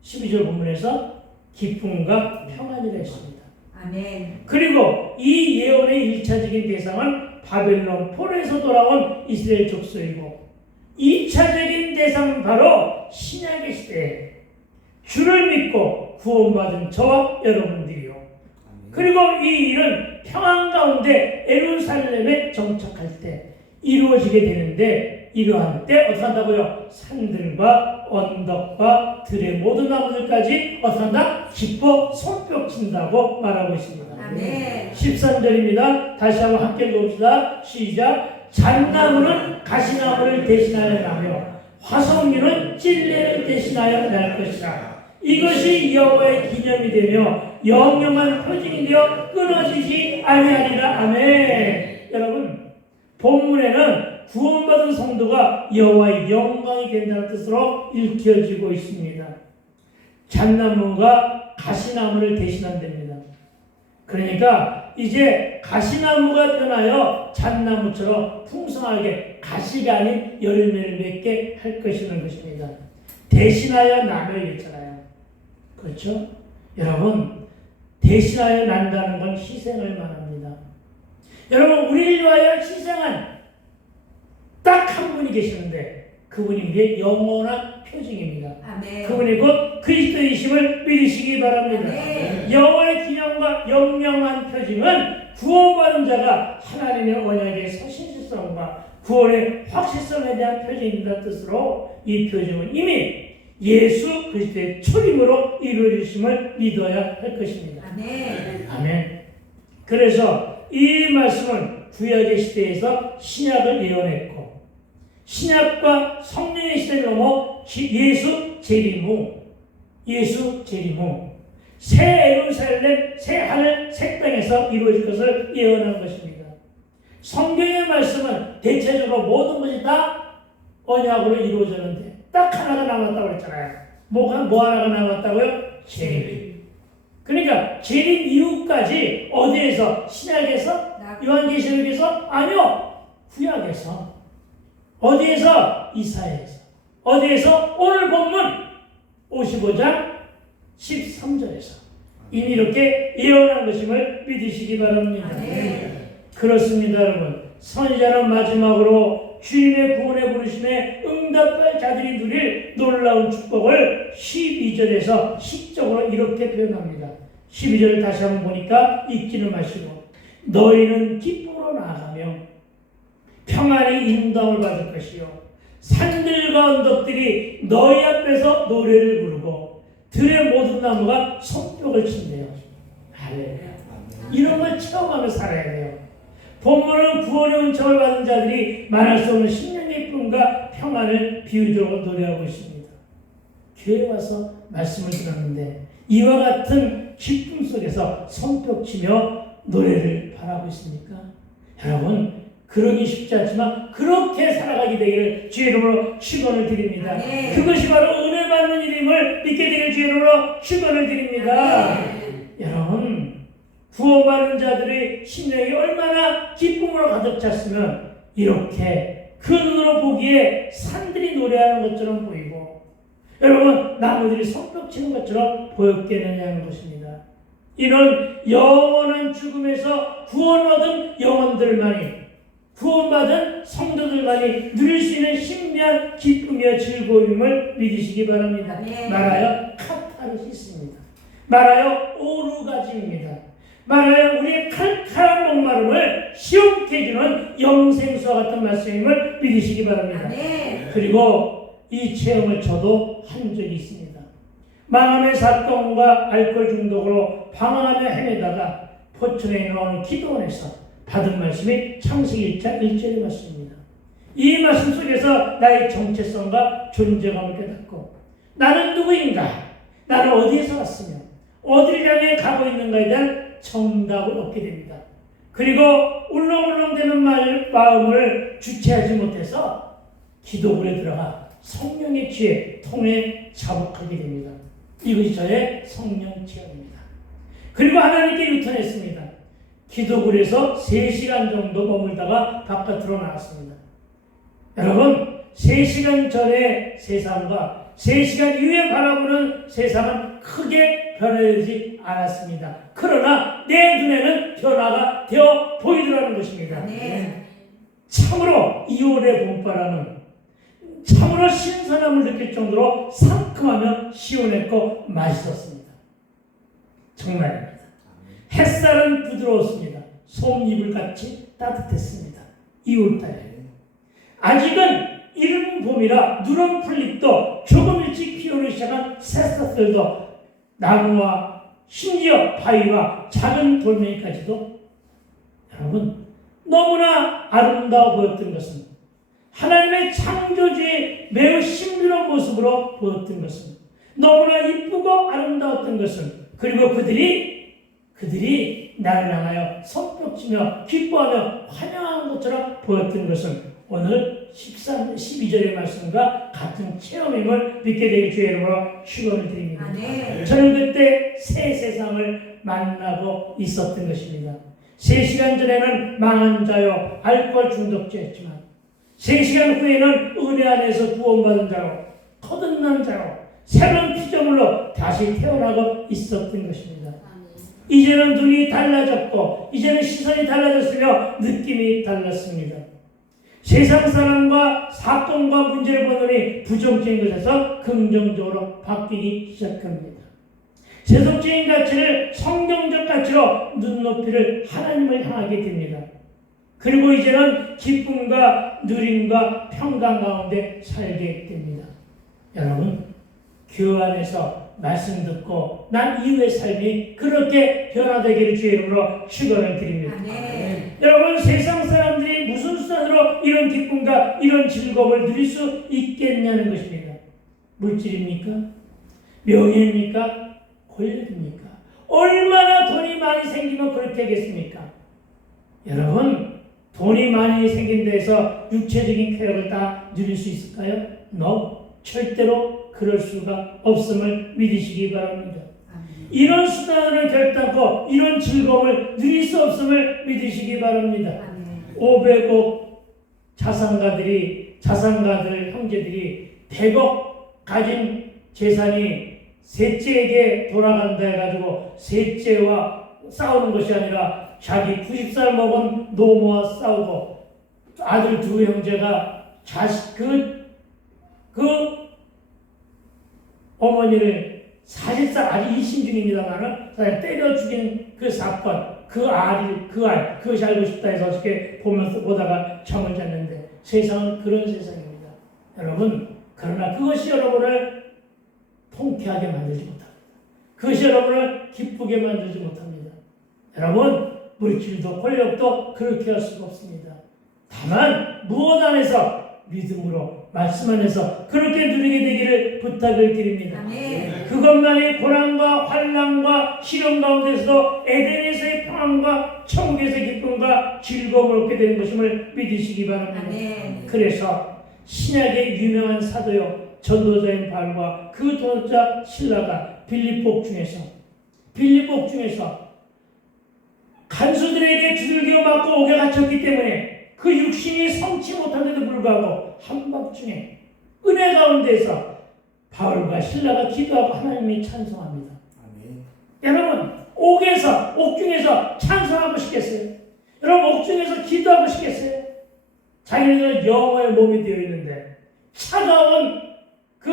12절 본문에서 기쁨과 평안이라 했습니다. 아멘. 그리고 이 예언의 1차적인 대상은 바벨론 포로에서 돌아온 이스라엘 족속이고 2차적인 대상은 바로 신약의 시대에 주를 믿고 구원받은 저와 여러분들이요. 그리고 이 일은 평안 가운데 예루살렘에 정착할 때 이루어지게 되는데 이러한 때 어떻게 한다고요? 산들과 언덕과 들의 모든 나무들까지 어떻게 한다? 기뻐 손뼉친다고 말하고 있습니다. 아멘. 13절입니다. 다시 한번 함께 읽어봅시다. 시작. 잣나무는 가시나무를 대신하여 나며 화석류는 찔레를 대신하여 날 것이라. 이것이 여호와의 기념이 되며 영영한 표징이 되어 끊어지지 아니하리라. 아멘. 여러분, 본문에는 구원받은 성도가 여호와의 영광이 된다는 뜻으로 읽혀지고 있습니다. 잣나무가 가시나무를 대신한답니다. 그러니까 이제 가시나무가 변하여 잣나무처럼 풍성하게 가시가 아닌 열매를 맺게 할 것이라는 것입니다. 대신하여 나며 있잖아요. 그렇죠? 여러분, 대신하여 난다는 건 희생을 말합니다. 여러분, 우리를 위하여 희생한 딱 한 분이 계시는데 그분이 우리의 영원한 표징입니다. 아멘. 그분이 곧 그리스도이심을 믿으시기 바랍니다. 아멘. 여호와의 기념과 영영한 표징은 구원받은 자가 하나님의 언약의 서신실성과 구원의 확실성에 대한 표징이라는 뜻으로 이 표징은 이미 예수 그리스도의 초림으로 이루어지심을 믿어야 할 것입니다. 아멘. 아멘. 그래서 이 말씀은 구약의 시대에서 신약을 예언했고 신약과 성령의 시대를 넘어 예수 재림 후 새 예루살렘, 새 하늘, 새 땅에서 이루어질 것을 예언한 것입니다. 성경의 말씀은 대체적으로 모든 것이 다 언약으로 이루어졌는데 딱 하나가 남았다고 그랬잖아요. 뭐 하나가 남았다고요? 재림. 그러니까 재림 이후까지 어디에서? 신약에서? 요한계시록에서? 아니요. 구약에서. 어디에서? 이사야에서. 어디에서? 오늘 본문 55장 13절에서 이미 이렇게 예언한 것임을 믿으시기 바랍니다. 그렇습니다, 여러분. 선지자는 마지막으로 주님의 구원에 부르심에 응답할 자들이 누릴 놀라운 축복을 12절에서 시적으로 이렇게 표현합니다. 12절을 다시 한번 보니까 잊지는 마시고 너희는 기쁨으로 나아가며 평안히 인도함을 받을 것이요 산들과 언덕들이 너희 앞에서 노래를 부르고 들의 모든 나무가 손뼉을 친대요. 할렐루야. 이런 걸 체험하며 살아야 돼요. 본문은 구원의 은총을 받은 자들이 말할 수 없는 심령의 기쁨과 평안을 비유적으로 노래하고 있습니다. 교회에 와서 말씀을 들었는데 이와 같은 기쁨 속에서 손뼉치며 노래를 바라고 있습니까? 여러분, 그러기 쉽지 않지만 그렇게 살아가게 되기를 주의 이름으로 축원을 드립니다. 아멘. 그것이 바로 은혜 받는 일임을 믿게 되기를 주의 이름으로 축원을 드립니다. 아멘. 여러분, 구원받은 자들의 심령이 얼마나 기쁨으로 가득 찼으면 이렇게 그 눈으로 보기에 산들이 노래하는 것처럼 보이고 여러분 나무들이 손뼉치는 것처럼 보였겠느냐는 것입니다. 이는 영원한 죽음에서 구원 얻은 영혼들만이 구원받은 성도들만이 누릴 수 있는 신비한 기쁨이와 즐거움을 믿으시기 바랍니다. 네. 말하여 카타르시스입니다. 말하여 오르가즘입니다. 말하여 우리의 칼칼한 목마름을 시원케 해주는 영생수와 같은 말씀임을 믿으시기 바랍니다. 네. 그리고 이 체험을 저도 한 적이 있습니다. 마음의 사건과 알코올 중독으로 방황하며 헤매다가 포천에 나오는 기도원에서 받은 말씀이 창세기 1장 1절의 말씀입니다. 이 말씀 속에서 나의 정체성과 존재감을 깨닫고 나는 누구인가? 나는 어디에서 왔으며 어디를 향해 가고 있는가에 대한 정답을 얻게 됩니다. 그리고 울렁울렁대는 마음을 주체하지 못해서 기도불에 들어가 성령의 지혜 통해 자복하게 됩니다. 이것이 저의 성령 체험입니다. 그리고 하나님께 유턴했습니다. 기도굴에서 3시간 정도 머물다가 바깥으로 나왔습니다. 여러분, 3시간 전의 세상과 3시간 이후에 바라보는 세상은 크게 변화되지 않았습니다. 그러나 내 눈에는 변화가 되어 보이더라는 것입니다. 아멘. 참으로 2월의 봄바람은 참으로 신선함을 느낄 정도로 상큼하며 시원했고 맛있었습니다. 정말입니다. 햇살은 부드러웠습니다. 솜이불같이 따뜻했습니다. 2월달에 아직은 이른 봄이라 누런 풀잎도 조금 일찍 피우기 시작한 새싹들도 나무와 심지어 바위와 작은 돌멩이까지도 여러분 너무나 아름다워 보였던 것은 하나님의 창조주의 매우 신비로운 모습으로 보였던 것은 너무나 이쁘고 아름다웠던 것은 그리고 그들이 나를 향하여 손뼉치며 기뻐하며 환영하는 것처럼 보였던 것은 오늘 12절의 말씀과 같은 체험임을 믿게 되길 주의 이름으로 축원을 드립니다. 아멘. 저는 그때 새 세상을 만나고 있었던 것입니다. 3시간 전에는 망한 자요 알코올 중독자였지만 3시간 후에는 은혜 안에서 구원받은 자로 거듭난 자로 새로운 피조물로 다시 태어나고 있었던 것입니다. 이제는 눈이 달라졌고 이제는 시선이 달라졌으며 느낌이 달랐습니다. 세상 사람과 사건과 문제를 보더니 부정적인 것에서 긍정적으로 바뀌기 시작합니다. 세속적인 가치를 성경적 가치로 눈높이를 하나님을 향하게 됩니다. 그리고 이제는 기쁨과 누림과 평강 가운데 살게 됩니다. 여러분, 교회 안에서 말씀 듣고 난 이후의 삶이 그렇게 변화되기를 주의 이름으로 축원을 드립니다. 아멘. 여러분, 세상 사람들이 무슨 수단으로 이런 기쁨과 이런 즐거움을 누릴 수 있겠냐는 것입니다. 물질입니까? 명예입니까? 권력입니까? 얼마나 돈이 많이 생기면 그렇게 하겠습니까? 여러분, 돈이 많이 생긴 데서 육체적인 쾌락을 다 누릴 수 있을까요? No, 절대로 그럴 수가 없음을 믿으시기 바랍니다. 이런 수단을 결단코 이런 즐거움을 누릴 수 없음을 믿으시기 바랍니다. 500억 자산가들 형제들이 100억 가진 재산이 셋째에게 돌아간다 해가지고 셋째와 싸우는 것이 아니라 자기 90살 먹은 노모와 싸우고 아들 두 형제가 어머니를 사실상 아주 이심 중입니다만은 때려 죽인 그 사건, 그것이 알고 싶다 해서 어떻게 보다가 잠을 잤는데 세상은 그런 세상입니다. 여러분, 그러나 그것이 여러분을 통쾌하게 만들지 못합니다. 그것이 여러분을 기쁘게 만들지 못합니다. 여러분, 물질도 권력도 그렇게 할 수가 없습니다. 다만 무엇 안에서 믿음으로 말씀 안에서 그렇게 누리게 되기를 부탁을 드립니다. 아멘. 그것만이 고난과 환난과 시련 가운데서도 에덴에서의 평안과 천국에서의 기쁨과 즐거움을 얻게 되는 것임을 믿으시기 바랍니다. 아멘. 그래서 신약의 유명한 사도요 전도자인 바울과 그 도자 신라가 빌립복 중에서 간수들에게 두들겨 맞고 옥에 갇혔기 때문에 그 육신이 성치 못하는데도 불구하고 한밤중에 은혜 가운데서 바울과 신라가 기도하고 하나님이 찬송합니다. 아멘. 여러분, 옥 중에서 찬송하고 싶겠어요? 여러분, 옥 중에서 기도하고 싶겠어요? 자기네들 영어의 몸이 되어 있는데 차가운 그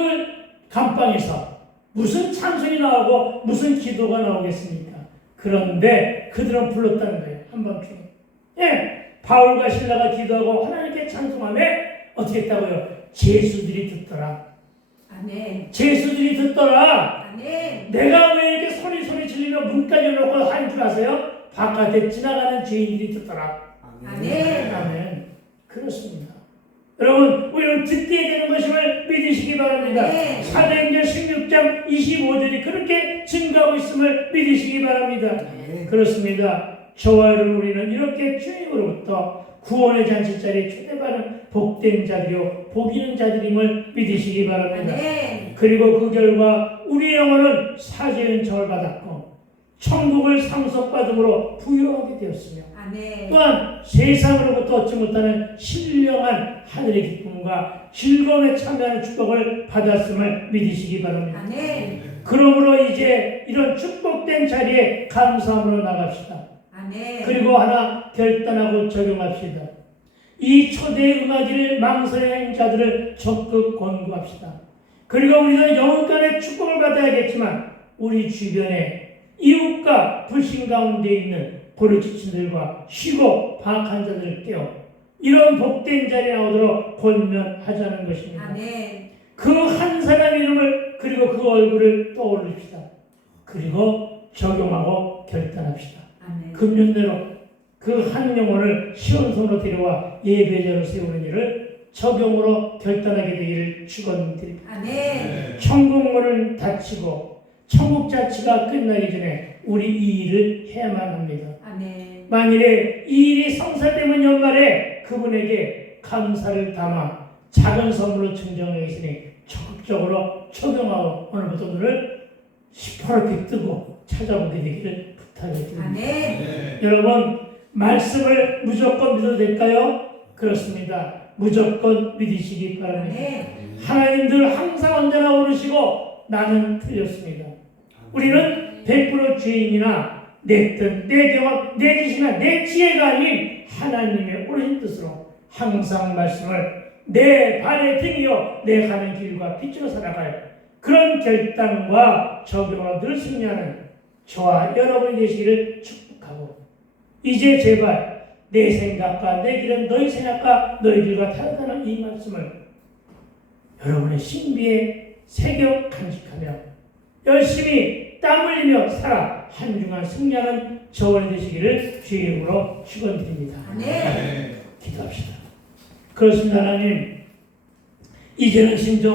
감방에서 무슨 찬송이 나오고 무슨 기도가 나오겠습니까? 그런데 그들은 불렀다는 거예요. 한밤중에. 바울과 신라가 기도하고 하나님께 찬송하며 어떻게 했다고요? 제수들이 듣더라. 아멘. 제수들이 듣더라. 아멘. 내가 왜 이렇게 소리 질리며 문까지 놓고 하는 줄 아세요? 바깥에 지나가는 죄인들이 듣더라. 아멘. 아멘. 그렇습니다. 여러분, 우리는 듣게 되는 것임을 믿으시기 바랍니다. 네. 사도행전 16장 25절이 그렇게 증가하고 있음을 믿으시기 바랍니다. 네. 그렇습니다. 저와 여러분, 우리는 이렇게 주님으로부터 구원의 잔치 자리에 초대받은 복된 자들이요 복 있는 자들임을 믿으시기 바랍니다. 아멘. 그리고 그 결과 우리의 영혼은 사죄의 은총을 받았고 천국을 상속받음으로 부여하게 되었으며 아멘. 또한 세상으로부터 얻지 못하는 신령한 하늘의 기쁨과 즐거움에 참여하는 축복을 받았음을 믿으시기 바랍니다. 아멘. 그러므로 이제 이런 축복된 자리에 감사함으로 나갑시다. 아멘. 그리고 하나 결단하고 적용합시다. 이 초대 응하기를 망설이는 자들을 적극 권고합시다. 그리고 우리는 영원간의 축복을 받아야겠지만 우리 주변에 이웃과 불신 가운데 있는 고르지친들과 쉬고 방학한 자들을 깨워 이런 복된 자리에 나오도록 권면하자는 것입니다. 아멘. 그 한 사람 이름을 그리고 그 얼굴을 떠올립시다. 그리고 적용하고 결단합시다. 아멘. 금년내로 그 한 영혼을 시온성으로 데려와 예배자로 세우는 일을 적용으로 결단하게 되기를 축원드립니다. 아멘. 천국문을 닫히고 천국 자치가 끝나기 전에 우리 이 일을 해야만 합니다. 아멘. 만일에 이 일이 성사되면 연말에 그분에게 감사를 담아 작은 선물로 증정하겠으니 적극적으로 적용하고 오늘부터 눈을 시퍼렇게 뜨고 찾아보게 되기를 부탁드립니다. 아멘. 여러분 말씀을 무조건 믿어도 될까요? 그렇습니다. 무조건 믿으시기 바랍니다. 아멘. 하나님 늘 항상 언제나 오르시고 나는 틀렸습니다. 우리는 100% 죄인이나 내 뜻, 내 경험, 내 지식이나 내 지혜가 아닌 하나님의 오르신 뜻으로 항상 말씀을 내 발의 등이요 내 가는 길과 빛으로 살아갈 그런 결단과 적용으로 늘 승리하는 저와 여러분이 되시기를 축복하고 이제 제발 내 생각과 내 길은 너희 생각과 너희 길과 다르다는 이 말씀을 여러분의 신비에 새겨 간직하며 열심히 땀 흘리며 살아 한중한 승리하는 저원이 되시기를 주의 이름으로 축원드립니다. 아멘. 기도합시다. 그렇습니다. 하나님 이제는 진정